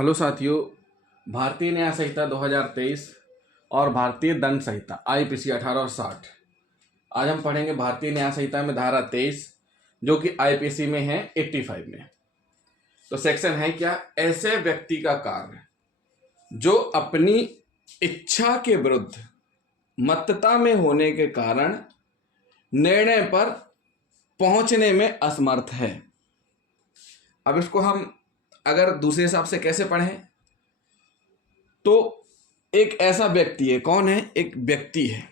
Hello साथियों, भारतीय न्याय संहिता 2023 और भारतीय दंड संहिता आईपीसी 1860। आज हम पढ़ेंगे भारतीय न्याय संहिता में धारा 23 जो कि आईपीसी में है 85 में। तो सेक्शन है क्या? ऐसे व्यक्ति का कार्य जो अपनी इच्छा के विरुद्ध मत्तता में होने के कारण निर्णय पर पहुंचने में असमर्थ है। अब इसको हम अगर दूसरे हिसाब से कैसे पढ़ें तो एक ऐसा व्यक्ति है। कौन है? एक व्यक्ति है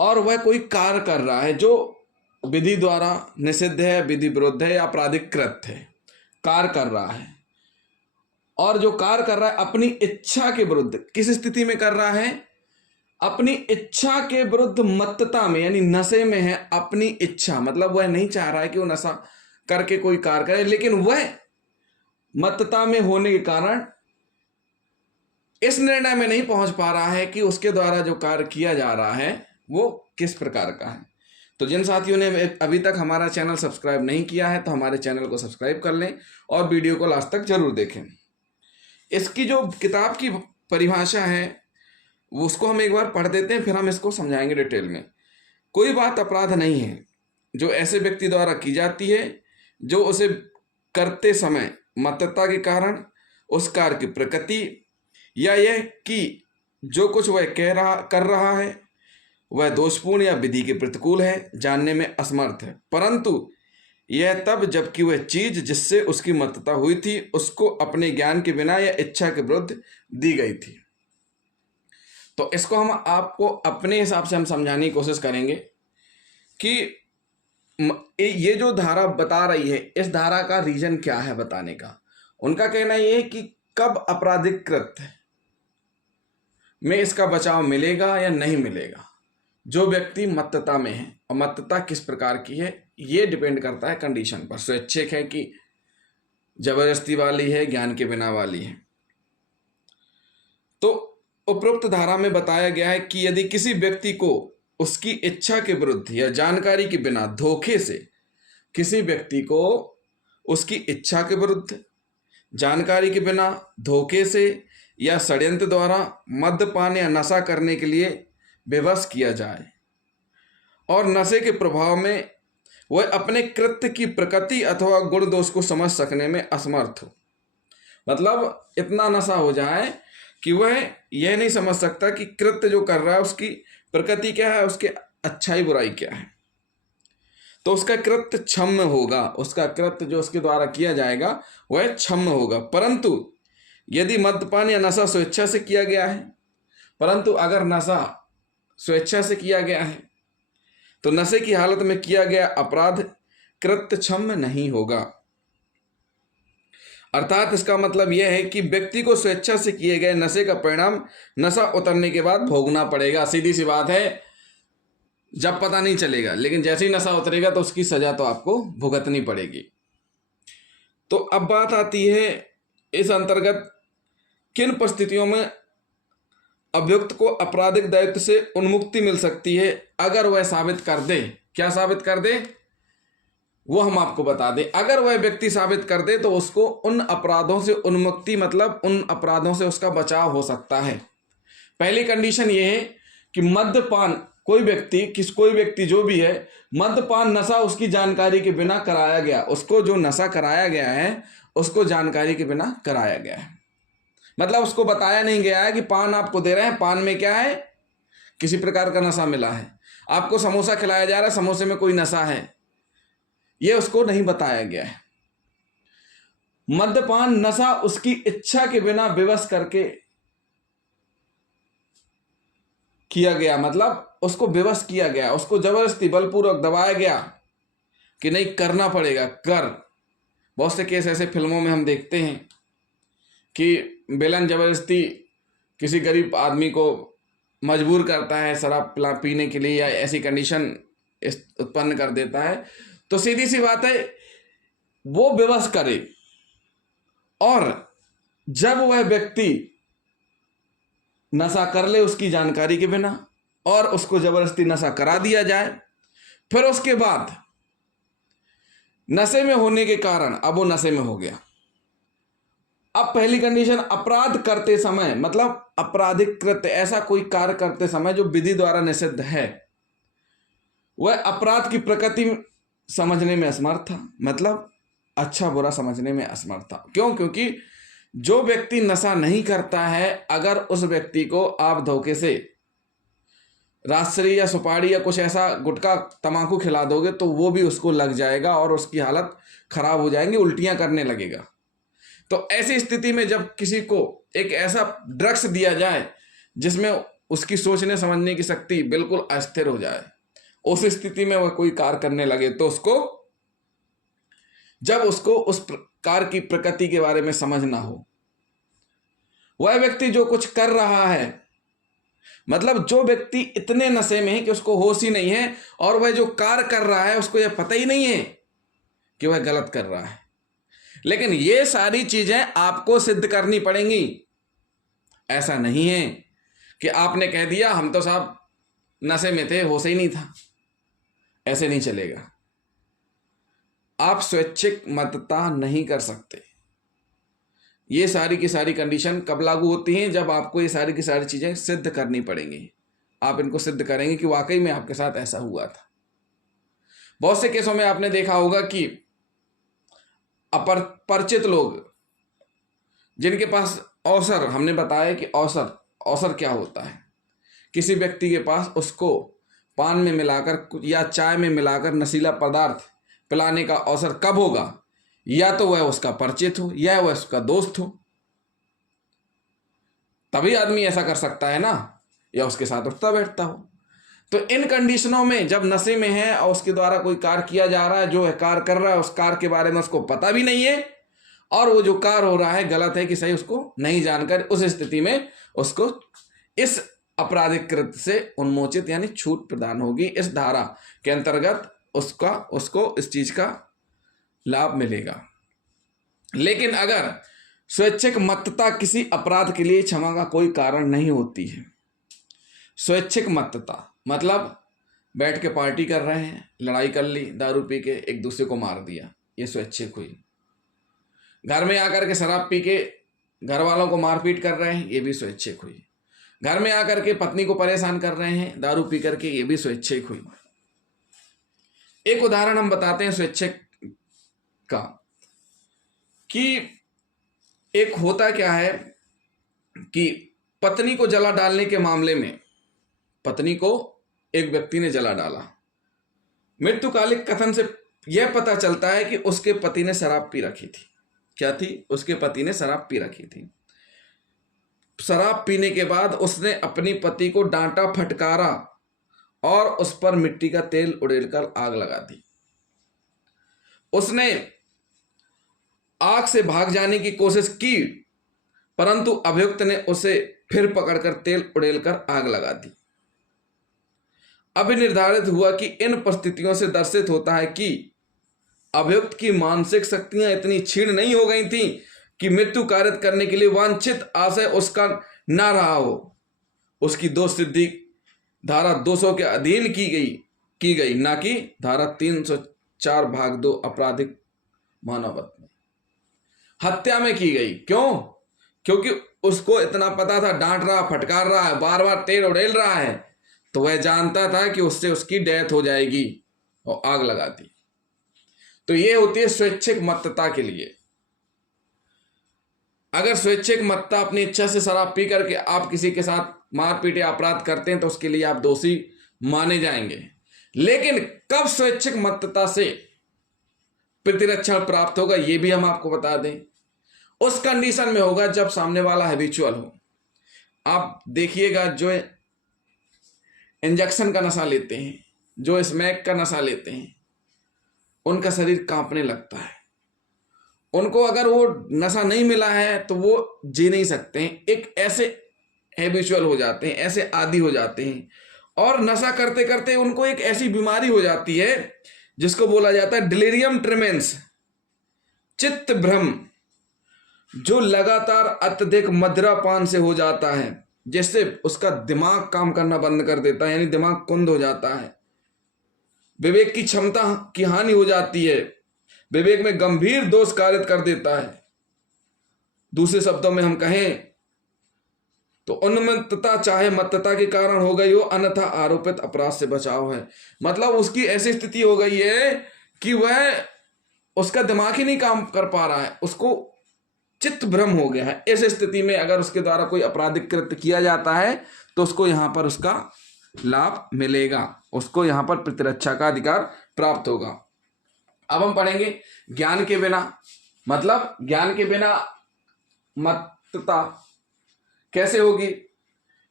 और वह कोई कार्य कर रहा है जो विधि द्वारा निषिद्ध है, विधि विरुद्ध है या आपराधिक कृत्य है। कार्य कर रहा है और जो कार्य कर रहा है अपनी इच्छा के विरुद्ध। किस स्थिति में कर रहा है? अपनी इच्छा के विरुद्ध मत्तता में, यानी नशे में है। अपनी इच्छा मतलब वह नहीं चाह रहा है कि वो नशा करके कोई कार्य करे, लेकिन वह मत्तता में होने के कारण इस निर्णय में नहीं पहुंच पा रहा है कि उसके द्वारा जो कार्य किया जा रहा है वो किस प्रकार का है। तो जिन साथियों ने अभी तक हमारा चैनल सब्सक्राइब नहीं किया है तो हमारे चैनल को सब्सक्राइब कर लें और वीडियो को लास्ट तक जरूर देखें। इसकी जो किताब की परिभाषा है वो उसको हम एक बार पढ़ देते हैं, फिर हम इसको समझाएंगे डिटेल में। कोई बात अपराध नहीं है जो ऐसे व्यक्ति द्वारा की जाती है जो उसे करते समय मत्तता के कारण उस कार्य की प्रकृति या यह कि जो कुछ वह कर रहा है वह दोषपूर्ण या विधि के प्रतिकूल है जानने में असमर्थ है, परंतु यह तब जबकि वह चीज जिससे उसकी मत्तता हुई थी उसको अपने ज्ञान के बिना या इच्छा के विरुद्ध दी गई थी। तो इसको हम आपको अपने हिसाब से हम समझाने की कोशिश करेंगे कि ये जो धारा बता रही है इस धारा का रीजन क्या है बताने का। उनका कहना यह है कि कब आपराधिक कृत्य में इसका बचाव मिलेगा या नहीं मिलेगा। जो व्यक्ति मत्तता में है, और मत्तता किस प्रकार की है ये डिपेंड करता है कंडीशन पर। स्वैच्छिक है कि जबरदस्ती वाली है, ज्ञान के बिना वाली है। तो उपरोक्त धारा में बताया गया है कि यदि किसी व्यक्ति को उसकी इच्छा के विरुद्ध या जानकारी के बिना धोखे से, किसी व्यक्ति को उसकी इच्छा के विरुद्ध जानकारी के बिना धोखे से या षड्यंत्र द्वारा मद्यपान या नशा करने के लिए विवश किया जाए और नशे के प्रभाव में वह अपने कृत्य की प्रकृति अथवा गुण दोष को समझ सकने में असमर्थ हो। मतलब इतना नशा हो जाए कि वह यह नहीं समझ सकता कि कृत्य जो कर रहा है उसकी प्रकृति क्या है, उसके अच्छाई बुराई क्या है। तो उसका कृत्य क्षम्य होगा, उसका कृत्य जो उसके द्वारा किया जाएगा वह क्षम्य होगा। परंतु यदि मद्यपान या नशा स्वेच्छा से किया गया है, परंतु अगर नशा स्वेच्छा से किया गया है तो नशे की हालत में किया गया अपराध कृत्य क्षम्य नहीं होगा। अर्थात इसका मतलब यह है कि व्यक्ति को स्वेच्छा से किए गए नशे का परिणाम नशा उतरने के बाद भोगना पड़ेगा। सीधी सी बात है, जब पता नहीं चलेगा, लेकिन जैसे ही नशा उतरेगा तो उसकी सजा तो आपको भुगतनी पड़ेगी। तो अब बात आती है इस अंतर्गत किन परिस्थितियों में अभियुक्त को आपराधिक दायित्व से उन्मुक्ति मिल सकती है अगर वह साबित कर दे। क्या साबित कर दे वो हम आपको बता दें। अगर वह व्यक्ति साबित कर दे तो उसको उन अपराधों से उन्मुक्ति मतलब उन अपराधों से उसका बचाव हो सकता है। पहली कंडीशन यह है कि मद्यपान, कोई व्यक्ति जो भी है, मद्यपान नशा उसकी जानकारी के बिना कराया गया, उसको जो नशा कराया गया है उसको जानकारी के बिना कराया गया है। मतलब उसको बताया नहीं गया है कि पान आपको दे रहे हैं, पान में क्या है, किसी प्रकार का नशा मिला है। आपको समोसा खिलाया जा रहा है, समोसे में कोई नशा है, यह उसको नहीं बताया गया है। मद्यपान नशा उसकी इच्छा के बिना विवश करके किया गया, मतलब उसको विवश किया गया, उसको जबरदस्ती बलपूर्वक दबाया गया कि नहीं करना पड़ेगा, कर। बहुत से केस ऐसे फिल्मों में हम देखते हैं कि विलन जबरदस्ती किसी गरीब आदमी को मजबूर करता है शराब पीने के लिए या ऐसी कंडीशन उत्पन्न कर देता है। तो सीधी सी बात है वो विवश करे, और जब वह व्यक्ति नशा कर ले उसकी जानकारी के बिना और उसको जबरदस्ती नशा करा दिया जाए, फिर उसके बाद नशे में होने के कारण अब वो नशे में हो गया अब पहली कंडीशन, अपराध करते समय, मतलब आपराधिक कृत्य, ऐसा कोई कार्य करते समय जो विधि द्वारा निषिद्ध है, वह अपराध की प्रकृति समझने में असमर्थ था, मतलब अच्छा बुरा समझने में असमर्थ था। क्यों? क्योंकि जो व्यक्ति नशा नहीं करता है, अगर उस व्यक्ति को आप धोखे से राजश्री या सुपारी या कुछ ऐसा गुटखा तमाकू खिला दोगे तो वो भी उसको लग जाएगा और उसकी हालत खराब हो जाएंगी, उल्टियां करने लगेगा। तो ऐसी स्थिति में जब किसी को एक ऐसा ड्रग्स दिया जाए जिसमें उसकी सोचने समझने की शक्ति बिल्कुल अस्थिर हो जाए, उस स्थिति में वह कोई कार्य करने लगे, तो जब उसको उस कार्य की प्रकृति के बारे में समझ ना हो, वह व्यक्ति जो कुछ कर रहा है, मतलब जो व्यक्ति इतने नशे में है कि उसको होश ही नहीं है और वह जो कार्य कर रहा है उसको यह पता ही नहीं है कि वह गलत कर रहा है, लेकिन ये सारी चीजें आपको सिद्ध करनी पड़ेंगी। ऐसा नहीं है कि आपने कह दिया हम तो साहब नशे में थे, होश ही नहीं था, ऐसे नहीं चलेगा। आप स्वैच्छिक मतता नहीं कर सकते। ये सारी की सारी कंडीशन कब लागू होती हैं? जब आपको ये सारी की सारी चीजें सिद्ध करनी पड़ेंगी। आप इनको सिद्ध करेंगे कि वाकई में आपके साथ ऐसा हुआ था। बहुत से केसों में आपने देखा होगा कि अपरिचित लोग जिनके पास अवसर, हमने बताया कि अवसर क्या होता है, किसी व्यक्ति के पास उसको पान में मिलाकर या चाय में मिलाकर नशीला पदार्थ पिलाने का अवसर कब होगा? या तो वह उसका परिचित हो या वह उसका दोस्त हो, तभी आदमी ऐसा कर सकता है ना, या उसके साथ उठता बैठता हो। तो इन कंडीशनों में जब नशे में है और उसके द्वारा कोई कार्य किया जा रहा है, जो है कार्य कर रहा है उस कार्य के बारे में उसको पता भी नहीं है, और वो जो कार्य हो रहा है गलत है कि सही उसको नहीं जानकर, उस स्थिति में उसको इस आपराधिक कृत्य से उन्मोचित यानी छूट प्रदान होगी। इस धारा के अंतर्गत उसको इस चीज का लाभ मिलेगा। लेकिन अगर स्वैच्छिक मत्तता किसी अपराध के लिए क्षमा का कोई कारण नहीं होती है, स्वैच्छिक मत्तता मतलब बैठ के पार्टी कर रहे हैं, लड़ाई कर ली, दारू पी के एक दूसरे को मार दिया, ये स्वैच्छिक हुई। घर में आकर के शराब पी के घर वालों को मारपीट कर रहे हैं, ये भी स्वैच्छिक हुई। घर में आकर के पत्नी को परेशान कर रहे हैं दारू पी करके, ये भी स्वैच्छिक हुई। एक उदाहरण हम बताते हैं स्वैच्छिक का, कि एक होता क्या है कि पत्नी को जला डालने के मामले में, पत्नी को एक व्यक्ति ने जला डाला, मृत्युकालिक कथन से यह पता चलता है कि उसके पति ने शराब पी रखी थी। क्या थी? उसके पति ने शराब पी रखी थी। शराब पीने के बाद उसने अपनी पति को डांटा, फटकारा और उस पर मिट्टी का तेल उड़ेलकर आग लगा दी। उसने आग से भाग जाने की कोशिश की, परंतु अभियुक्त ने उसे फिर पकड़कर तेल उड़ेलकर आग लगा दी। अभी निर्धारित हुआ कि इन परिस्थितियों से दर्शित होता है कि अभियुक्त की मानसिक शक्तियां इतनी क्षीण नहीं हो गई थीं कि मृत्यु कारित करने के लिए वांछित आशय उसका ना रहा हो। उसकी दोष सिद्धि धारा 200 के अधीन की गई, ना कि धारा 304 भाग 2 आपराधिक मानववध में, हत्या में की गई। क्यों? क्योंकि उसको इतना पता था, डांट रहा, फटकार रहा है, बार बार तेल उड़ेल रहा है, तो वह जानता था कि उससे उसकी डेथ हो जाएगी और आग लगा दी। तो ये होती है स्वैच्छिक मत्तता के लिए। अगर स्वैच्छिक मत्तता अपनी इच्छा से शराब पी करके आप किसी के साथ मारपीट या अपराध करते हैं तो उसके लिए आप दोषी माने जाएंगे। लेकिन कब स्वैच्छिक मत्तता से प्रतिरक्षण प्राप्त होगा ये भी हम आपको बता दें। उस कंडीशन में होगा जब सामने वाला हैबिचुअल हो। आप देखिएगा जो इंजेक्शन का नशा लेते हैं, जो स्मैक का नशा लेते हैं, उनका शरीर कांपने लगता है। उनको अगर वो नशा नहीं मिला है तो वो जी नहीं सकते हैं। एक ऐसे हैबिचुअल हो जाते हैं, ऐसे आदी हो जाते हैं, और नशा करते करते उनको एक ऐसी बीमारी हो जाती है जिसको बोला जाता है डिलीरियम ट्रेमेंस, चित्त भ्रम, जो लगातार अत्यधिक मदिरापान से हो जाता है, जिससे उसका दिमाग काम करना बंद कर देता है, यानी दिमाग कुंद हो जाता है, विवेक की क्षमता की हानि हो जाती है, विवेक में गंभीर दोष कारित कर देता है, दूसरे शब्दों में हम कहें तो उन्मत्तता चाहे मत्तता के कारण हो गई हो, अन्यथा आरोपित अपराध से बचाव है। मतलब उसकी ऐसी स्थिति हो गई है कि वह, उसका दिमाग ही नहीं काम कर पा रहा है, उसको चित्त भ्रम हो गया है। इस स्थिति में अगर उसके द्वारा कोई आपराधिक कृत्य किया जाता है तो उसको यहां पर उसका लाभ मिलेगा, उसको यहां पर प्रतिरक्षा का अधिकार प्राप्त होगा। अब हम पढ़ेंगे ज्ञान के बिना, मतलब ज्ञान के बिना मत्तता कैसे होगी।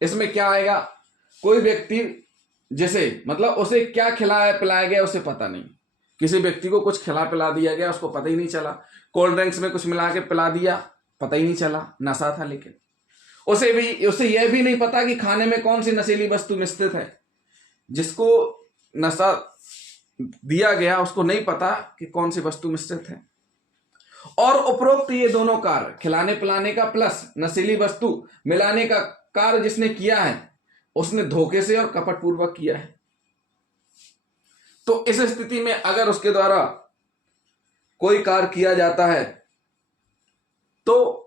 इसमें क्या आएगा, कोई व्यक्ति जैसे मतलब उसे क्या खिलाया पिलाया गया उसे पता नहीं, किसी व्यक्ति को कुछ खिला पिला दिया गया उसको पता ही नहीं चला, कोल्ड ड्रिंक्स में कुछ मिला के पिला दिया पता ही नहीं चला, नशा था, लेकिन उसे यह भी नहीं पता कि खाने में कौन सी नशीली वस्तु मिश्रित है। जिसको नशा दिया गया उसको नहीं पता कि कौन सी वस्तु मिश्रित है। और उपरोक्त ये दोनों कार्य, खिलाने पिलाने का प्लस नशीली वस्तु मिलाने का कार्य जिसने किया है उसने धोखे से और कपट पूर्वक किया है। तो इस स्थिति में अगर उसके द्वारा कोई कार्य किया जाता है तो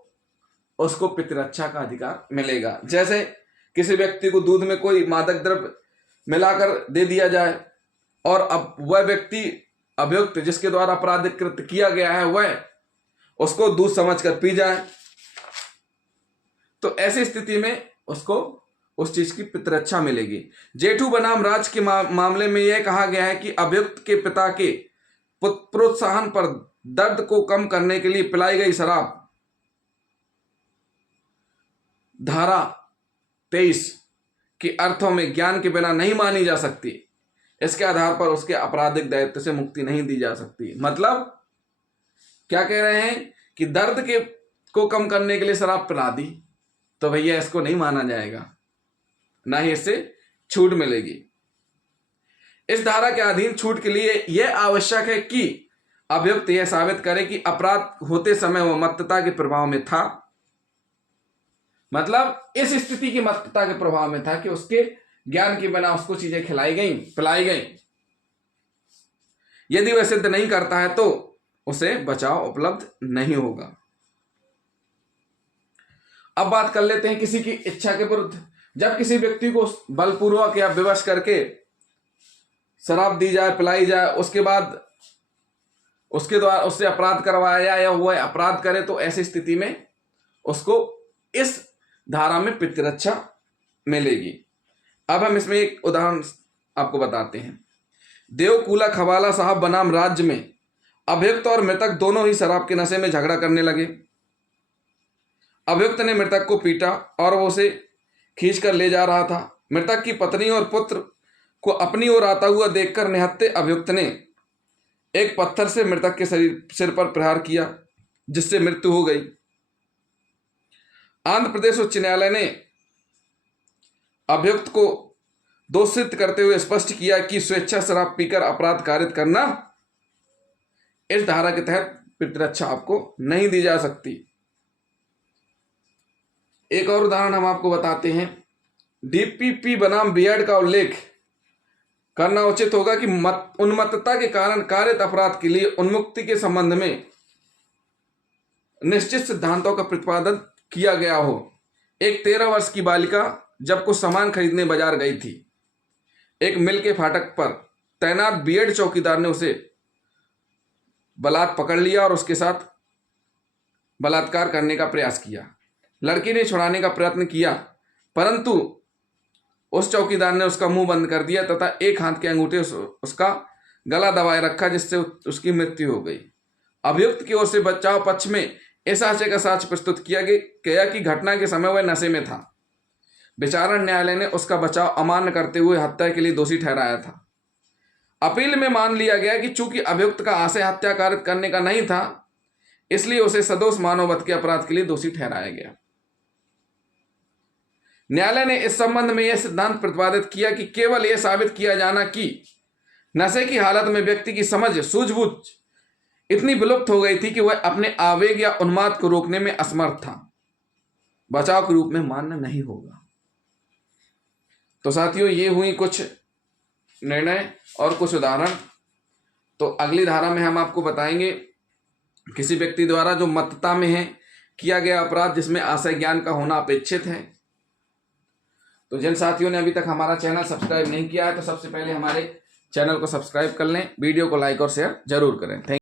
उसको प्रतिरक्षा का अधिकार मिलेगा। जैसे किसी व्यक्ति को दूध में कोई मादक द्रव्य मिलाकर दे दिया जाए और अब वह व्यक्ति अभियुक्त जिसके द्वारा आपराधिक कृत्य किया गया है वह उसको दूध समझकर पी जाए, तो ऐसी स्थिति में उसको उस चीज की प्रतिरक्षा मिलेगी। जेठू बनाम राज के मामले में यह कहा गया है कि अभियुक्त के पिता के प्रोत्साहन पर दर्द को कम करने के लिए पिलाई गई शराब धारा 23 के अर्थों में ज्ञान के बिना नहीं मानी जा सकती। इसके आधार पर उसके आपराधिक दायित्व से मुक्ति नहीं दी जा सकती। मतलब क्या कह रहे हैं कि दर्द को कम करने के लिए शराब पिला दी तो भैया इसको नहीं माना जाएगा, ना ही इससे छूट मिलेगी। इस धारा के अधीन छूट के लिए यह आवश्यक है कि अभियुक्त यह साबित करे कि अपराध होते समय वह मत्तता के प्रभाव में था। मतलब इस स्थिति की मत्तता के प्रभाव में था कि उसके ज्ञान के बिना उसको चीजें खिलाई गई पिलाई गई। यदि वह सिद्ध नहीं करता है तो उसे बचाव उपलब्ध नहीं होगा। अब बात कर लेते हैं किसी की इच्छा के विरुद्ध। जब किसी व्यक्ति को बलपूर्वक या विवश करके शराब दी जाए पिलाई जाए, उसके बाद उसके द्वारा उससे अपराध करवाया जाए या वह अपराध करे, तो ऐसी स्थिति में उसको इस धारा में प्रतिरक्षा मिलेगी। अब हम इसमें एक उदाहरण आपको बताते हैं। देवकूला खवाला साहब बनाम राज्य में अभियुक्त और मृतक दोनों ही शराब के नशे में झगड़ा करने लगे। अभियुक्त ने मृतक को पीटा और वो उसे खींच कर ले जा रहा था। मृतक की पत्नी और पुत्र को अपनी ओर आता हुआ देखकर निहत्थे अभियुक्त ने एक पत्थर से मृतक के सिर पर प्रहार किया, जिससे मृत्यु हो गई। आंध्र प्रदेश उच्च न्यायालय ने अभियुक्त को दोषित करते हुए स्पष्ट किया कि स्वेच्छा शराब पीकर अपराध कारित करना इस धारा के तहत प्रतिरक्षा आपको नहीं दी जा सकती। एक और उदाहरण हम आपको बताते हैं। डीपीपी बनाम बीएड का उल्लेख करना उचित होगा कि उन्मत्तता के कारण कारित अपराध के लिए उन्मुक्ति के संबंध में निश्चित सिद्धांतों का प्रतिपादन किया गया हो। एक 13 वर्ष की बालिका जब कुछ सामान खरीदने बाजार गई थी, एक मिल के फाटक पर तैनात बीएड चौकीदार ने उसे बलात् पकड़ लिया और उसके साथ बलात्कार करने का प्रयास किया। लड़की ने छुड़ाने का प्रयत्न किया, परंतु उस चौकीदार ने उसका मुंह बंद कर दिया तथा एक हाथ के अंगूठे उसका गला दबाए रखा, जिससे उसकी मृत्यु हो गई। अभियुक्त की ओर से बचाव पक्ष में इस आशय का साक्ष्य प्रस्तुत किया गया कि घटना के समय वह नशे में था। विचारण न्यायालय ने उसका बचाव अमान्य करते हुए हत्या के लिए दोषी ठहराया था। अपील में मान लिया गया कि चूंकि अभियुक्त का आशय हत्या कारित करने का नहीं था, इसलिए उसे सदोष मानववध के अपराध के लिए दोषी ठहराया गया। न्यायालय ने इस संबंध में यह सिद्धांत प्रतिपादित किया कि केवल यह साबित किया जाना कि नशे की हालत में व्यक्ति की समझ सूझबूझ इतनी विलुप्त हो गई थी कि वह अपने आवेग या उन्माद को रोकने में असमर्थ था, बचाव के रूप में मान्य नहीं होगा। तो साथियों, ये हुई कुछ निर्णय और कुछ उदाहरण। तो अगली धारा में हम आपको बताएंगे किसी व्यक्ति द्वारा जो मत्तता में है किया गया अपराध जिसमें आशय ज्ञान का होना अपेक्षित है। तो जिन साथियों ने अभी तक हमारा चैनल सब्सक्राइब नहीं किया है तो सबसे पहले हमारे चैनल को सब्सक्राइब कर लें, वीडियो को लाइक और शेयर जरूर करें। थैंक